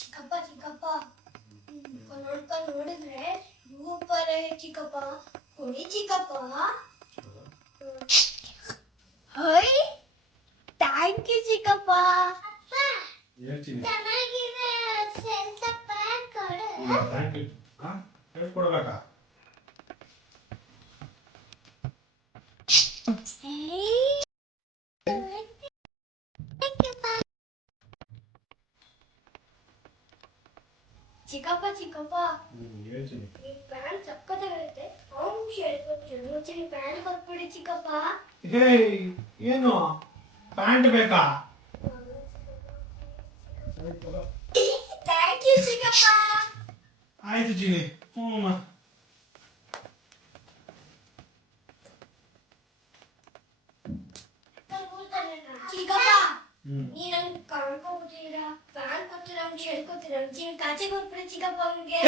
ಚಿಕ್ಕಪ್ಪ ಚಿಕ್ಕಪ್ಪ ನೋಡ್ಕ ನೋಡಿದ್ರೆ ಸೂಪರ್ ಚಿಕ್ಕಪ್ಪ ಕೊಡಿ ಚಿಕ್ಕಪ್ಪ. ಹೈ ಥ್ಯಾಂಕ್ ಯು ಚಿಕ್ಕಪ್ಪ. ಚೆನ್ನಾಗಿದೆ ಸೆಂಟ ಪ್ಯಾಕ್ ಕೊಡು. ಹೇಳ್ಕೊಡ್ಬೇಕಾ? ಚಿಕ್ಕಪ್ಪ ಚಿಕ್ಕಪ್ಪ ಈ ಪ್ಯಾಂಟ್ ಸಕ್ಕತ್ತಾಗಿರುತ್ತೆ. ಅವ್ನು ಹೇಳ್ಕೊಡ್ತೀನಿ ಪ್ಯಾಂಟ್ ಕೊಟ್ಬಿಡಿ ಚಿಕ್ಕಪ್ಪ. ಹೇ ಏನು ಪ್ಯಾಂಟ್ ಬೇಕಾ? ಥ್ಯಾಂಕ್ ಯು ಚಿಕ್ಕಪ್ಪ. ಆಯ್ತು ಜಿನಿ. ಚಿಕ್ಕಪ್ಪ ನೀನು ಕರ್ಕೊಂಡ್ಬಿಟ್ಟಿರ ಪ್ಯಾಂಟ್ ಕೊಡ್ತೀರ ಅವ್ನು ಹೇಳ್ಕೊತೀರ ಕಾಚೆ ಕೊಟ್ಬಿಡಿ ಚಿಕ್ಕಪ್ಪ ಅವ್ನಿಗೆ.